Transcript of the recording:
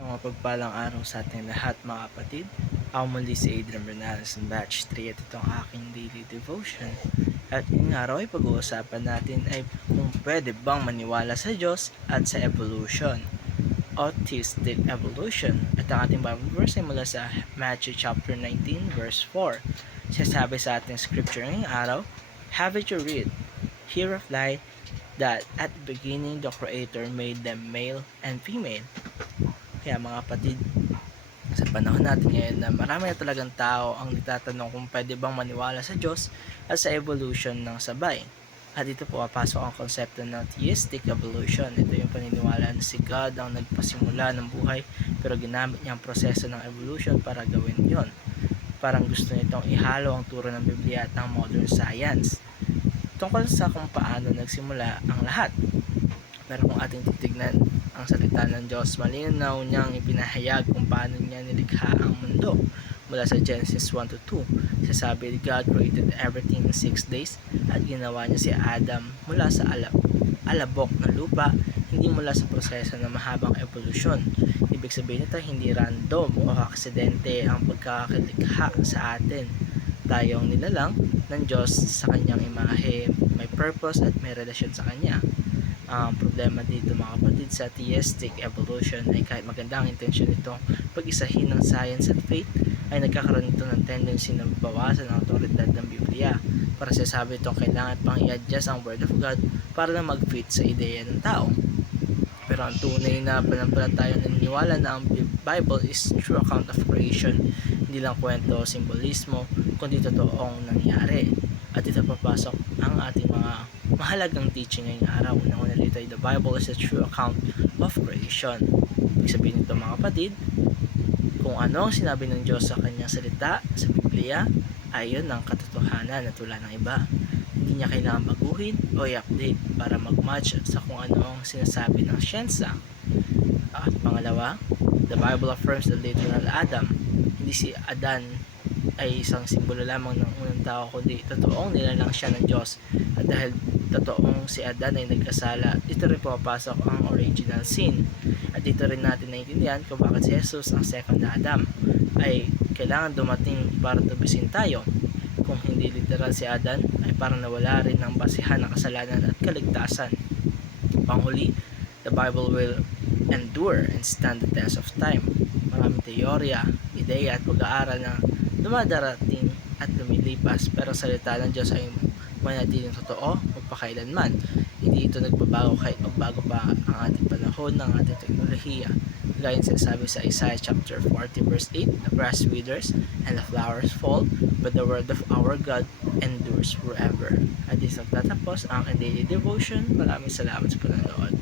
Ang mapagpalang araw sa ating lahat mga kapatid. Ako muli si Adrian Bernales ng Batch 3 at itong aking daily devotion. At ngayong araw ay pag-uusapan natin ay kung pwede bang maniwala sa Diyos at sa evolution. Autistic evolution. At ang ating Bible verse ay mula sa Matthew chapter 19 verse 4. Sasabi sa ating scripture ngayong araw, have it to read. He replied that at the beginning the Creator made them male and female. Kaya mga kapatid, sa panahon natin ngayon na marami na talagang tao ang nagtatanong kung pwede bang maniwala sa Diyos at sa evolution ng sabay. At dito po papasok ang konsepto ng theistic evolution. Ito yung paniniwala na si God ang nagpasimula ng buhay pero ginamit niya ang proseso ng evolution para gawin yon. Parang gusto nitong ihalo ang turo ng Biblia at ng modern science tungkol sa kung paano nagsimula ang lahat. Pero kung ating titignan ang salita ng Diyos, malinaw niyang ipinahayag kung paano niya nilikha ang mundo. Mula sa Genesis 1 to 2, sasabi God created everything in 6 days at ginawa niya si Adam mula sa alabok ng lupa, hindi mula sa proseso ng mahabang evolusyon. Ibig sabihin nito, hindi random o aksidente ang pagkakalikha sa atin. Tayo ang nilalang ng Diyos sa kanyang imahe, may purpose at may relasyon sa kanya. Ang problema dito mga kapatid sa theistic evolution ay kahit maganda ang intensyon nitong pag-isahin ng science at faith, ay nagkakaroon ito ng tendency na bawasan ang autoridad ng Biblia. Para sasabi itong kailangan pang i-adjust ang Word of God para na mag-fit sa ideya ng tao. Pero ang tunay na pananampalatayang naniniwala na ang Bible is true account of creation, hindi lang kwento o simbolismo, kundi totoong nangyari. At dito papasok ang ating mga mahalagang teaching ngayong araw. Una dito ay the Bible is a true account of creation. Ibig sabihin nito mga kapatid, kung ano ang sinabi ng Diyos sa kanyang salita sa Biblia, ay yun ang katotohanan na tula ng iba. Hindi niya kailangan baguhin o i-update para mag-match sa kung ano ang sinasabi ng siyensya. At pangalawa, the Bible affirms the literal Adam. Hindi si Adan ay isang simbolo lamang ng unang tao, kundi totoong nilalang siya ng Diyos. At dahil totoong si Adan ay nagkasala, dito rin pumapasok ang original sin. At dito rin natin naiintindihan kung bakit si Jesus, ang second Adam, ay kailangan dumating para tubisin tayo. Kung hindi literal si Adan, ay parang nawala rin ng basihan ng kasalanan at kaligtasan. Panghuli, the Bible will endure and stand the test of time. Maraming teorya, ideya at pag-aaral na dumadarating at lumilipas, pero salita ng Diyos ay manatiling totoo magpakailanman. Hindi ito nagbabago kahit magbago pa ang ating panahon ng ating teknolohiya. Gaya ng sinasabi sa Isaiah chapter 40 verse 8, the grass withers and the flowers fall, but the word of our God endures forever. At dito nagtatapos ang daily devotion. Maraming salamat sa panonood.